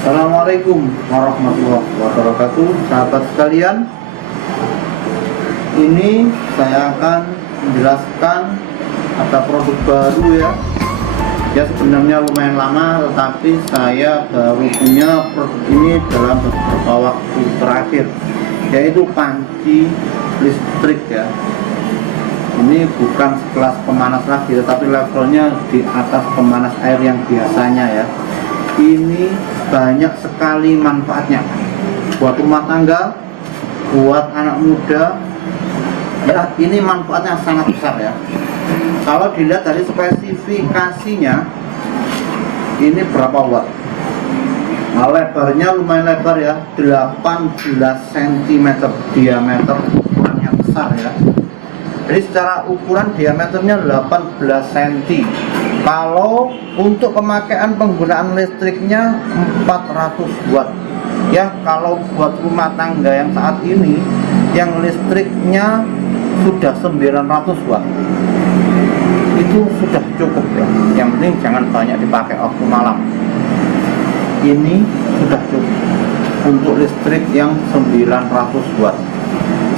Assalamualaikum warahmatullahi wabarakatuh, sahabat sekalian. Ini saya akan menjelaskan ada produk baru ya. Ya sebenarnya lumayan lama, tetapi saya baru punya produk ini dalam beberapa waktu terakhir, yaitu panci listrik ya. Ini bukan sekelas pemanas lagi, tetapi levelnya di atas pemanas air yang biasanya ya. Ini banyak sekali manfaatnya buat rumah tangga, buat anak muda ya. Ini manfaatnya sangat besar ya. Kalau dilihat dari spesifikasinya, ini berapa watt? Nah, lebarnya lumayan lebar ya, 18 cm diameter, ukurannya besar ya. Jadi secara ukuran diameternya 18 cm. Kalau untuk pemakaian penggunaan listriknya 400 watt ya. Kalau buat rumah tangga yang saat ini yang listriknya sudah 900 watt, itu sudah cukup ya. Yang penting jangan banyak dipakai waktu malam. Ini sudah cukup untuk listrik yang 900 watt.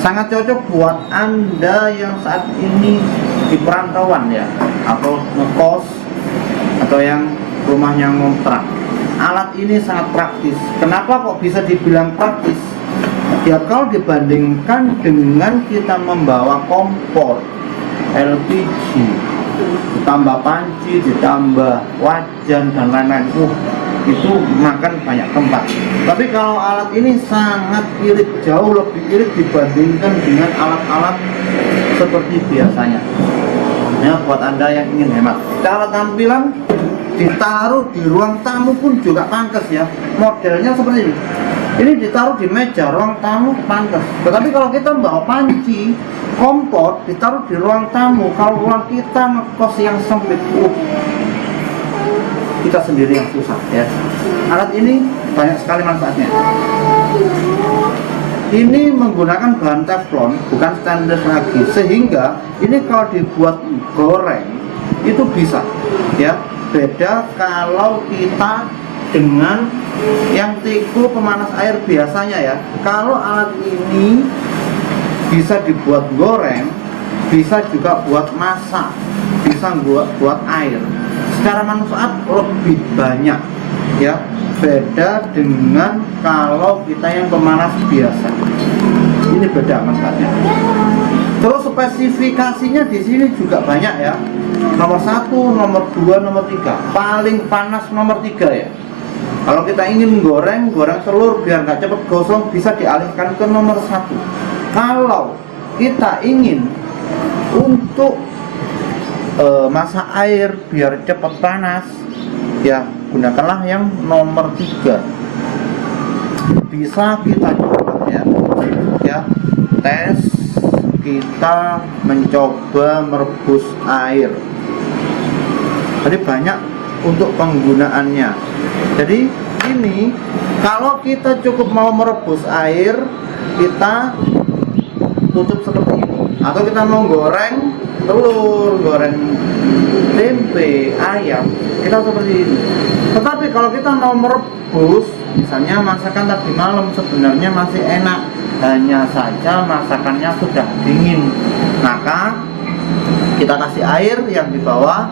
Sangat cocok buat Anda yang saat ini di perantauan ya, atau ngekos, atau yang rumahnya ngontrak. Alat ini sangat praktis. Kenapa kok bisa dibilang praktis? Ya kalau dibandingkan dengan kita membawa kompor LPG, ditambah panci, ditambah wajan dan lain-lain, itu makan banyak tempat. Tapi kalau alat ini sangat irit, jauh lebih irit dibandingkan dengan alat-alat seperti biasanya ya. Buat Anda yang ingin hemat, cara tampilan ditaruh di ruang tamu pun juga pantas ya. Modelnya seperti ini ditaruh di meja ruang tamu pantas. Tetapi kalau kita membawa panci, kompor ditaruh di ruang tamu, kalau ruang kita ngekos yang sempit, kita sendiri yang susah ya. Alat ini banyak sekali manfaatnya. Ini menggunakan bahan teflon, bukan stainless lagi, sehingga ini kalau dibuat goreng itu bisa ya. Beda kalau kita dengan yang tiku pemanas air biasanya ya. Kalau alat ini bisa dibuat goreng, bisa juga buat masak, bisa buat air. Secara manfaat lebih banyak ya. Beda dengan kalau kita yang pemanas biasa. Ini beda manfaatnya. Terus spesifikasinya di sini juga banyak ya. Nomor 1, nomor 2, nomor 3. Paling panas nomor 3 ya. Kalau kita ingin goreng telur biar nggak cepet gosong, bisa dialihkan ke nomor 1. Kalau kita ingin untuk masak air biar cepat panas ya, gunakanlah yang nomor 3. Bisa kita coba ya, tes kita mencoba merebus air. Jadi banyak untuk penggunaannya. Jadi ini kalau kita cukup mau merebus air, kita tutup seperti ini. Atau kita mau goreng telur, goreng tempe, ayam, kita seperti ini. Tetapi kalau kita mau merebus, misalnya masakan tadi malam, sebenarnya masih enak, hanya saja masakannya sudah dingin, maka kita kasih air yang di bawah.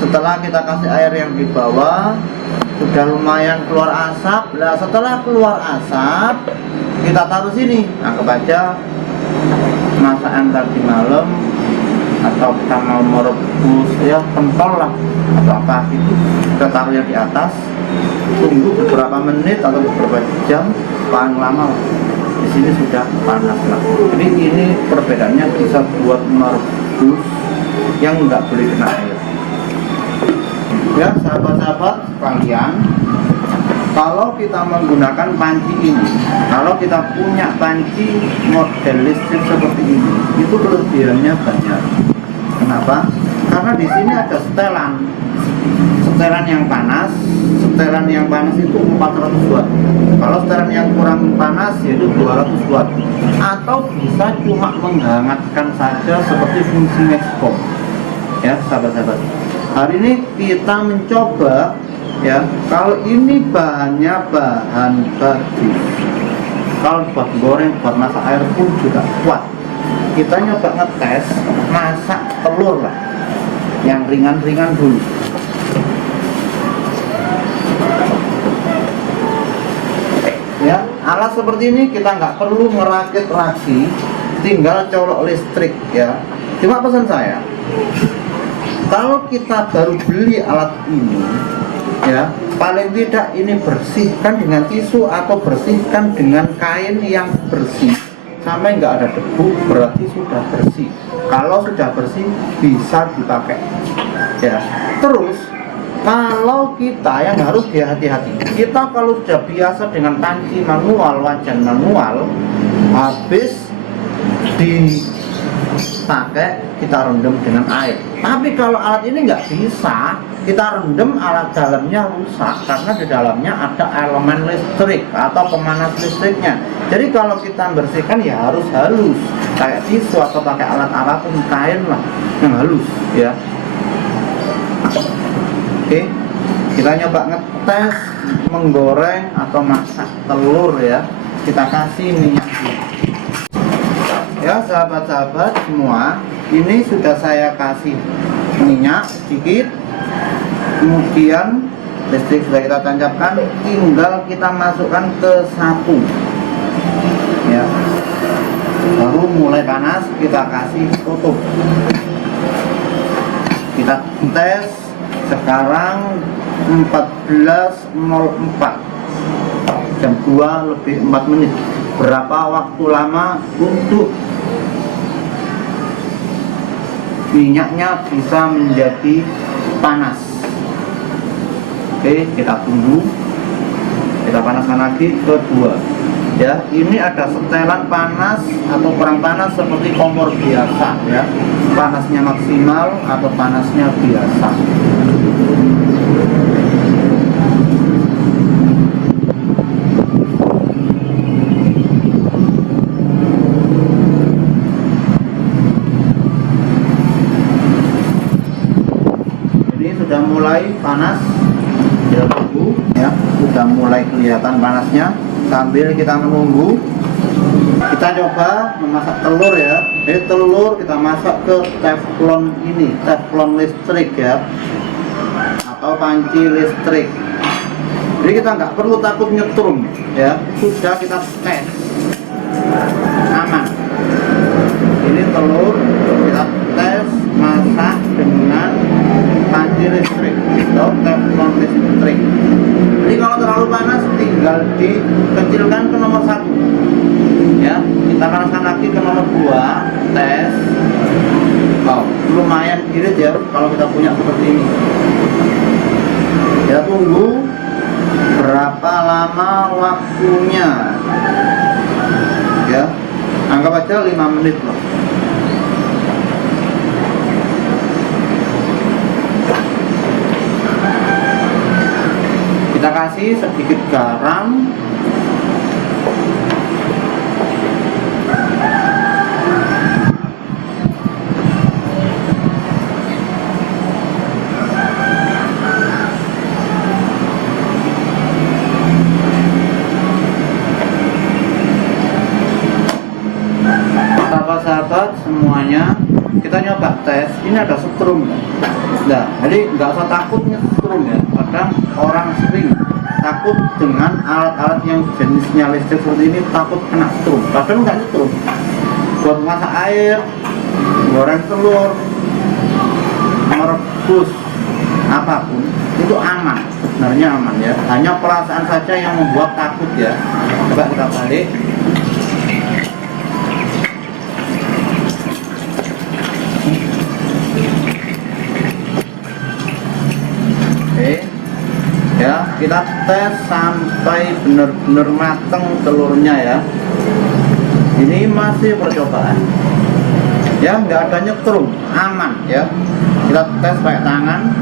Setelah kita kasih air yang di bawah, sudah lumayan keluar asap. Nah, setelah keluar asap, kita taruh sini. Anggap aja masakan tadi malam, atau kita mau merebus ya pentol lah atau apa gitu, kita taruhnya di atas, tunggu beberapa menit atau beberapa jam, paling lama di sini sudah panas lah. Jadi ini perbedaannya, bisa buat merebus yang nggak boleh kena air ya. Sahabat-sahabat sekalian, kalau kita menggunakan panci ini, kalau kita punya panci model listrik seperti ini, itu kelebihannya banyak. Kenapa? Karena di sini ada setelan yang panas. Setelan yang panas itu 400 watt. Kalau setelan yang kurang panas yaitu 200 watt. Atau bisa cuma menghangatkan saja seperti fungsi meskom. Ya, sahabat-sahabat. Hari ini kita mencoba ya. Kalau ini bahannya bahan bagus, kalau buat goreng, buat masak air pun juga kuat. Kita nyoba ngetes masak telur lah, yang ringan-ringan dulu. Ya, alat seperti ini kita nggak perlu merakit ragi, tinggal colok listrik ya. Cuma pesan saya, kalau kita baru beli alat ini ya, paling tidak ini bersihkan dengan tisu atau bersihkan dengan kain yang bersih sampai nggak ada debu, berarti sudah bersih. Kalau sudah bersih bisa dipakai ya. Terus kalau kita yang harus hati-hati, kita kalau sudah biasa dengan panci manual, wajan manual, habis dipakai kita rendam dengan air. Tapi kalau alat ini nggak bisa, kita rendam, alat dalamnya rusak karena di dalamnya ada elemen listrik atau pemanas listriknya. Jadi kalau kita bersihkan ya harus halus, kayak tisu atau pakai alat apapun, kain lah yang halus ya. Oke, kita nyoba ngetes menggoreng atau masak telur ya. Kita kasih minyak ya, sahabat-sahabat semua. Ini sudah saya kasih minyak sedikit, kemudian listrik sudah kita tancapkan, tinggal kita masukkan ke sapu ya. Baru mulai panas, kita kasih tutup. Kita tes sekarang 14.04, jam 2 lebih 4 menit. Berapa waktu lama untuk minyaknya bisa menjadi panas? Oke, kita tunggu, kita panaskan lagi kedua ya. Ini ada setelan panas atau kurang panas seperti kompor biasa ya, panasnya maksimal atau panasnya biasa. Sudah mulai panas, kita tunggu ya. Sudah mulai kelihatan panasnya. Sambil kita menunggu, kita coba memasak telur ya. Jadi telur kita masak ke teflon ini, teflon listrik ya, atau panci listrik. Jadi kita nggak perlu takut nyetrum ya. Sudah kita tes, aman. Ini telur kita tes masak dengan panci listrik atau teflon listrik. Jadi kalau terlalu panas tinggal dikecilkan ke nomor 1 ya. Kita panaskan lagi ke nomor 2, tes. Oh, lumayan irit ya kalau kita punya seperti ini. Kita tunggu berapa lama waktunya ya, anggap aja 5 menit loh. Kita kasih sedikit garam, sahabat-sahabat semuanya. Kita nyoba tes, ini ada setrum nah, jadi nggak usah takut setrum ya. Kadang orang sering takut dengan alat-alat yang jenisnya listrik seperti ini, takut kena setrum. Padahal nggak setrum. Buat masak air, goreng telur, merebus apapun itu aman, sebenarnya aman ya. Hanya perasaan saja yang membuat takut ya. Coba kita balik. Ya, kita tes sampai benar-benar matang telurnya ya. Ini masih percobaan ya, nggak ada nyetrum, aman ya. Kita tes pakai tangan.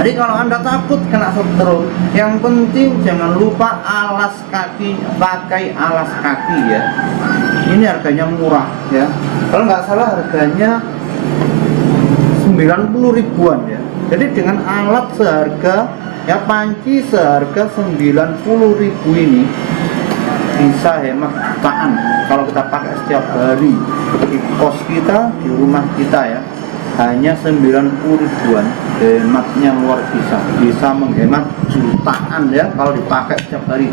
Jadi kalau Anda takut kena setrum, yang penting jangan lupa alas kaki, pakai alas kaki ya. Ini harganya murah ya, kalau nggak salah harganya 90 ribuan ya. Jadi dengan alat seharga ya. Panci seharga 90.000 ini bisa hemat jutaan kalau kita pakai setiap hari di kos kita, di rumah kita ya. Hanya 90 ribuan, hematnya luar biasa, bisa menghemat jutaan ya kalau dipakai setiap hari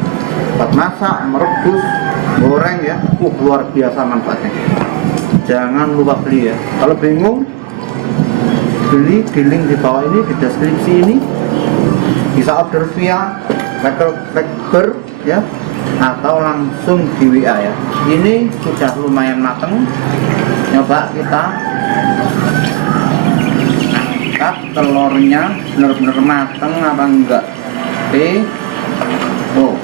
buat masak, merebus, goreng ya. Luar biasa manfaatnya. Jangan lupa beli ya. Kalau bingung, beli di link di bawah ini, di deskripsi ini. Bisa order via Viber ya, atau langsung di WA ya. Ini sudah lumayan mateng. Coba kita angkat telurnya, benar-benar mateng apa enggak. Oke. Oh,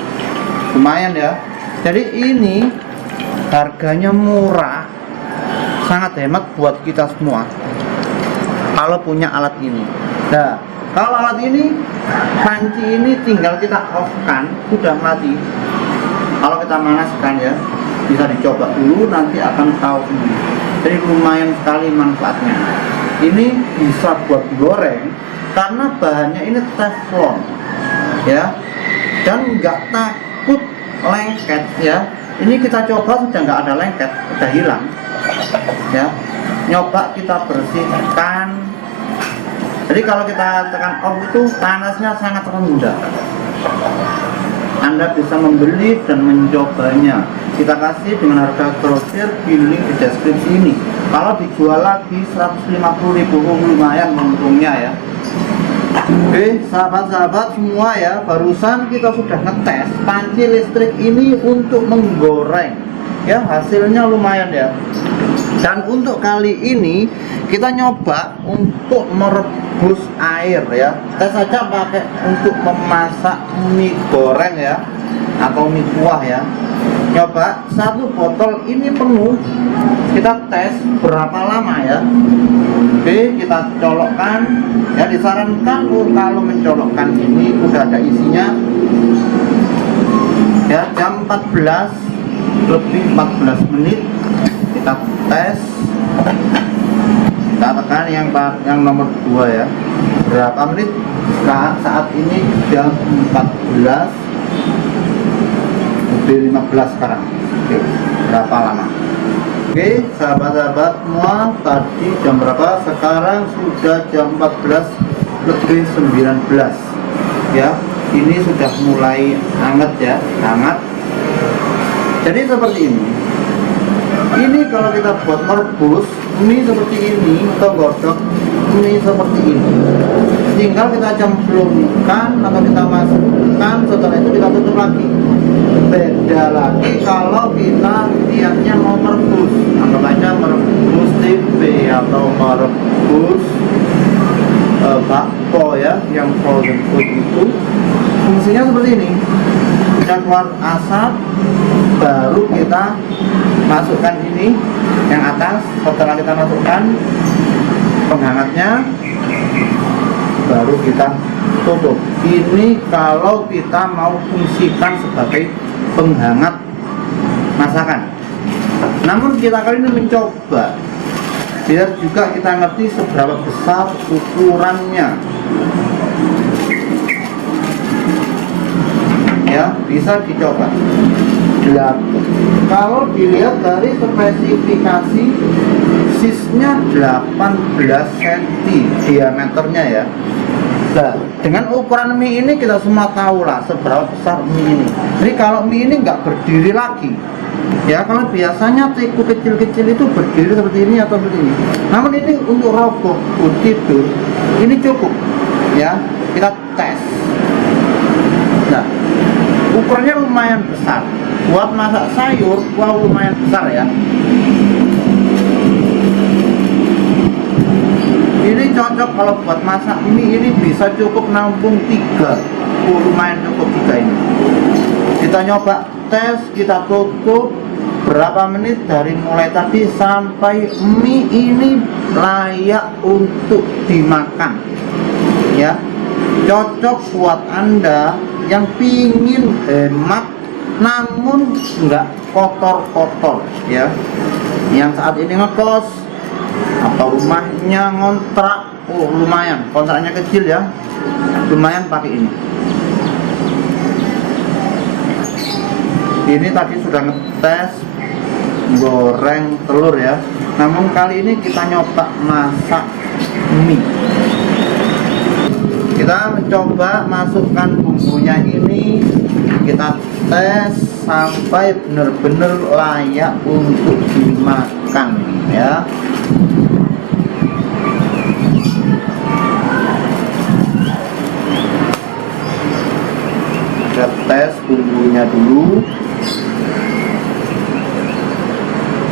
lumayan ya. Jadi ini harganya murah, sangat hemat buat kita semua kalau punya alat ini. Nah, kalau alat ini, panci ini tinggal kita off kan, sudah mati. Kalau kita manaskan ya, bisa dicoba dulu, nanti akan tahu sendiri. Jadi lumayan sekali manfaatnya. Ini bisa buat goreng karena bahannya ini teflon ya, dan nggak takut lengket ya. Ini kita coba sudah nggak ada lengket, sudah hilang ya. Nyoba kita bersihkan. Jadi kalau kita tekan off itu panasnya sangat rendah. Anda bisa membeli dan mencobanya. Kita kasih dengan harga grosir di link di deskripsi ini. Kalau dijual lagi 150.000, lumayan untungnya ya. Oke, sahabat-sahabat semua ya, barusan kita sudah ngetes panci listrik ini untuk menggoreng. Ya, hasilnya lumayan ya. Dan untuk kali ini kita nyoba untuk merebus air ya. Tes saja pakai untuk memasak mie goreng ya, atau mie kuah ya. Nyoba satu botol ini penuh, kita tes berapa lama ya. Oke, kita colokkan ya. Disarankan kalau mencolokkan ini udah ada isinya ya, jam 14 lebih 14 menit kita tes. Kita tekan yang nomor 2 ya, berapa menit. Saat ini jam 14 lebih 15 sekarang. Oke, berapa lama? Oke, sahabat-sahabat semua, tadi jam berapa? Sekarang sudah jam 14 lebih 19 ya. Ini sudah mulai hangat ya, hangat. Jadi seperti ini. Ini kalau kita buat merebus mie seperti ini, atau godok mie seperti ini, tinggal kita cemplungkan atau kita masukkan, setelah itu kita tutup lagi. Beda lagi kalau kita niatnya mau merebus, anggap aja merebus tempe atau merebus bakpo ya, yang frozen food itu fungsinya seperti ini. Kita keluar asap, baru kita masukkan ini yang atas. Setelah kita masukkan penghangatnya, baru kita tutup. Ini kalau kita mau fungsikan sebagai penghangat masakan. Namun kita kali ini mencoba biar juga kita ngerti seberapa besar ukurannya ya, bisa dicoba. Kalau dilihat dari spesifikasi, sisnya 18 cm diameternya ya. Nah, dengan ukuran mie ini kita semua tahu lah seberapa besar mie ini. Jadi kalau mie ini nggak berdiri lagi ya, kalau biasanya tiku kecil-kecil itu berdiri seperti ini atau seperti ini. Namun ini untuk roboh tidur ini cukup ya. Kita tes. Nah, ukurannya lumayan besar. Buat masak sayur, wah lumayan besar ya. Ini cocok kalau buat masak mie, ini bisa cukup nampung 3. Lumayan cukup 3 ini. Kita nyoba tes, kita tutup berapa menit dari mulai tadi sampai mie ini layak untuk dimakan ya. Cocok buat Anda yang pingin hemat namun nggak kotor-kotor ya, yang saat ini ngekos atau rumahnya ngontrak. Oh lumayan, kontraknya kecil ya, lumayan pakai ini. Ini tadi sudah ngetes goreng telur ya, namun kali ini kita nyoba masak mie. Kita mencoba masukkan bumbunya ini, kita tes sampai benar-benar layak untuk dimakan ya. Kita tes bumbunya dulu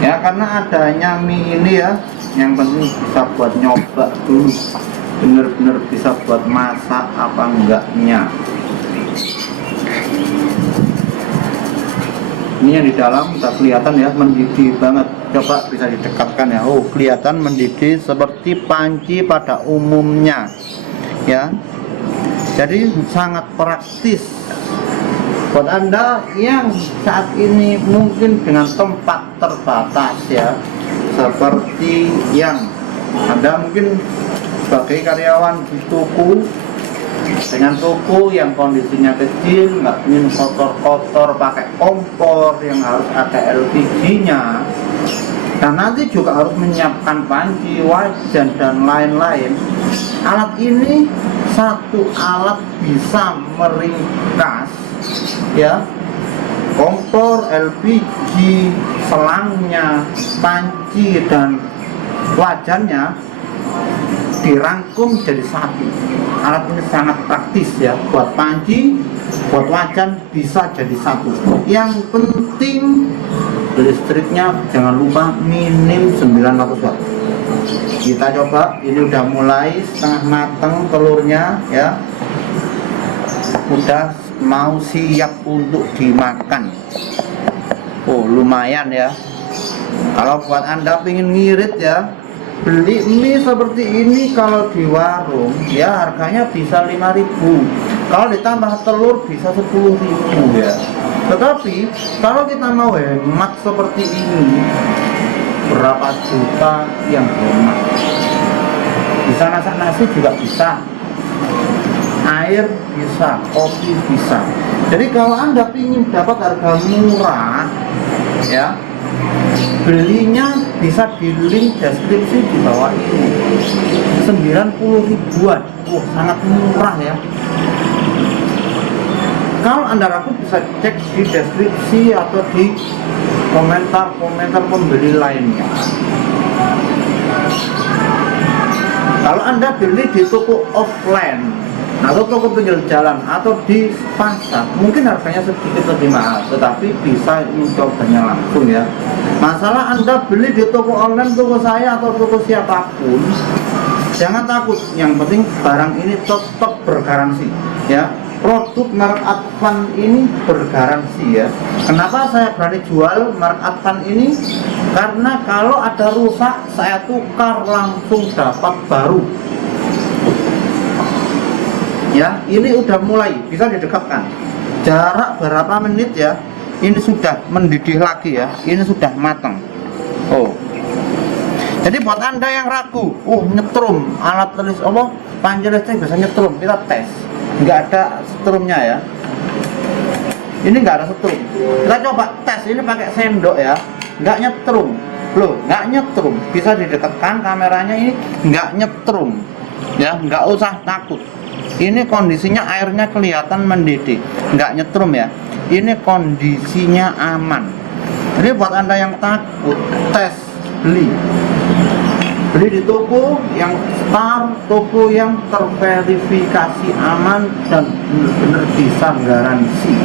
ya, karena adanya mie ini ya, yang penting bisa buat nyoba dulu, bener-bener bisa buat masak apa enggaknya. Ini yang di dalam udah kelihatan ya, mendidih banget. Coba bisa didekatkan ya. Oh, kelihatan mendidih seperti panci pada umumnya ya. Jadi sangat praktis buat Anda yang saat ini mungkin dengan tempat terbatas ya, seperti yang Anda mungkin sebagai karyawan di toko, dengan toko yang kondisinya kecil, nggak ingin kotor-kotor pakai kompor yang harus ada LPG-nya, dan nanti juga harus menyiapkan panci, wajan, dan lain-lain. Alat ini satu alat bisa meringkas ya, kompor, LPG, selangnya, panci, dan wajannya dirangkum jadi satu. Alat ini sangat praktis ya, buat panci, buat wajan bisa jadi satu. Yang penting listriknya jangan lupa minim 900 watt. Kita coba, ini udah mulai setengah mateng telurnya ya, udah mau siap untuk dimakan. Oh, lumayan ya. Kalau buat Anda pengen ngirit ya, beli mie seperti ini kalau di warung ya harganya bisa 5.000. Kalau ditambah telur bisa 10.000 ya. Tetapi kalau kita mau hemat seperti ini, berapa juta yang hemat. Bisa masak nasi juga bisa, air bisa, kopi bisa. Jadi kalau Anda ingin dapat harga murah ya, belinya bisa di link deskripsi di bawah ini. 90 ribuan. Sangat murah ya. Kalau Anda ragu bisa cek di deskripsi atau di komentar-komentar pembeli lainnya. Kalau Anda beli di toko offline atau toko pinggir jalan atau di pasar, mungkin harganya sedikit lebih mahal, tetapi bisa mencobanya langsung ya. Masalah Anda beli di toko online, toko saya atau toko siapapun, jangan takut. Yang penting barang ini tetap bergaransi ya. Produk merek Advan ini bergaransi ya. Kenapa saya berani jual merek Advan ini? Karena kalau ada rusak saya tukar langsung dapat baru. Ya, ini udah mulai bisa didekatkan. Jarak berapa menit ya? Ini sudah mendidih lagi ya. Ini sudah matang. Oh. Jadi buat Anda yang ragu, nyetrum alat tulis apa? Panci listrik bisa nyetrum, kita tes. Nggak ada setrumnya ya. Ini nggak ada setrum. Kita coba tes ini pakai sendok ya. Nggak nyetrum. Loh, nggak nyetrum. Bisa didekatkan kameranya, ini nggak nyetrum. Ya, nggak usah takut. Ini kondisinya airnya kelihatan mendidih, nggak nyetrum ya. Ini kondisinya aman. Jadi buat Anda yang takut, tes, beli di toko yang star, toko yang terverifikasi aman dan benar-benar bisa garansi,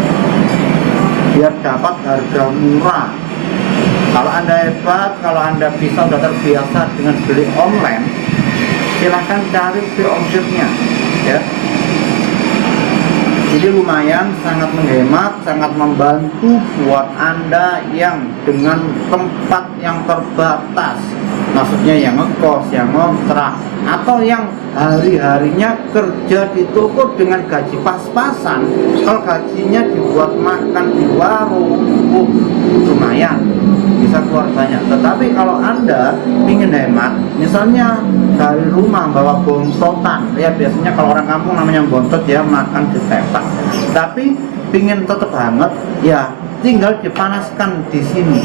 biar dapat harga murah. Kalau Anda hebat, kalau Anda bisa sudah terbiasa dengan beli online, silahkan cari free ongkirnya ya. Jadi lumayan, sangat menghemat, sangat membantu buat Anda yang dengan tempat yang terbatas, maksudnya yang ngekos, yang ngontrak, atau yang hari-harinya kerja di toko dengan gaji pas-pasan. Kalau gajinya dibuat makan di warung, lumayan bisa bisa keluar banyak. Tetapi kalau Anda ingin hemat, misalnya dari rumah bawa bontotan, ya biasanya kalau orang kampung namanya bontot ya, makan di tepak. Tapi ingin tetap hangat, ya tinggal dipanaskan di sini,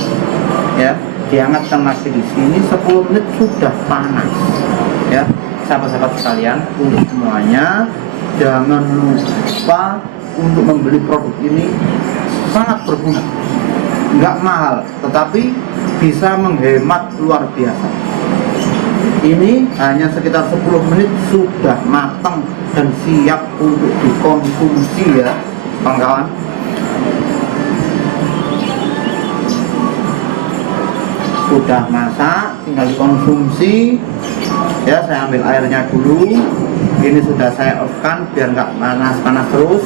ya dihangatkan lagi di sini 10 menit sudah panas, ya sahabat-sahabat sekalian. Untuk semuanya jangan lupa untuk membeli produk ini, sangat berguna, nggak mahal tetapi bisa menghemat luar biasa. Ini hanya sekitar 10 menit sudah matang dan siap untuk dikonsumsi ya kawan-kawan. Sudah masak, tinggal dikonsumsi ya. Saya ambil airnya dulu, ini sudah saya off kan biar nggak panas-panas terus.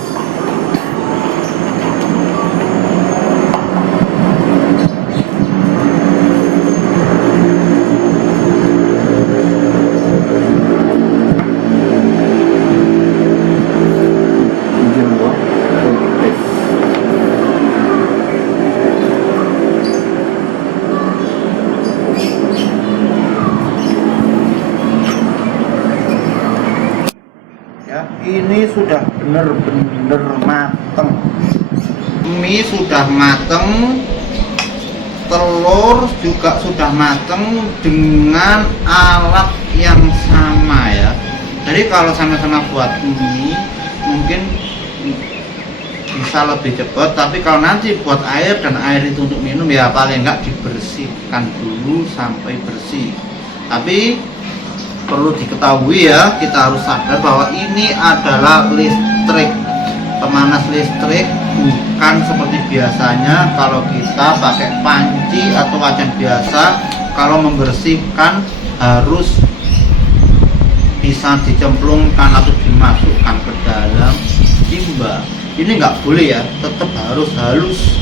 Ini sudah benar-benar mateng, mie sudah mateng, telur juga sudah mateng dengan alat yang sama ya. Jadi kalau sama-sama buat mie mungkin bisa lebih cepat, tapi kalau nanti buat air dan air itu untuk minum ya paling enggak dibersihkan dulu sampai bersih. Tapi perlu diketahui ya, kita harus sadar bahwa ini adalah listrik, pemanas listrik, bukan seperti biasanya kalau kita pakai panci atau wajan biasa. Kalau membersihkan harus bisa dicemplungkan atau dimasukkan ke dalam timba. Ini nggak boleh ya, tetap harus halus,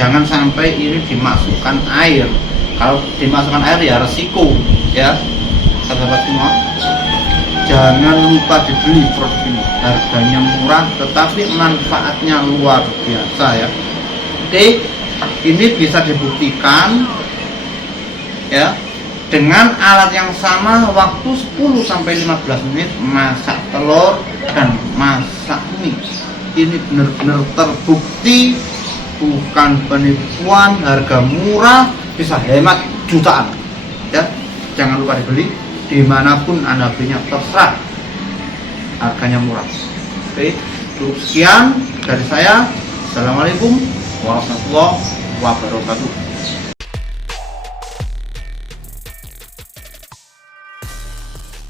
jangan sampai ini dimasukkan air. Kalau dimasukkan air ya resiko ya. Sahabat semua, jangan lupa dibeli produk ini, harganya murah tetapi manfaatnya luar biasa ya. Oke, ini bisa dibuktikan ya dengan alat yang sama, waktu 10-15 menit masak telur dan masak mie. Ini benar-benar terbukti, bukan penipuan, harga murah, bisa hemat jutaan ya. Jangan lupa dibeli dimanapun Anda belinya, terserah, harganya murah. Oke, cukup sekian dari saya. Assalamualaikum warahmatullahi wabarakatuh.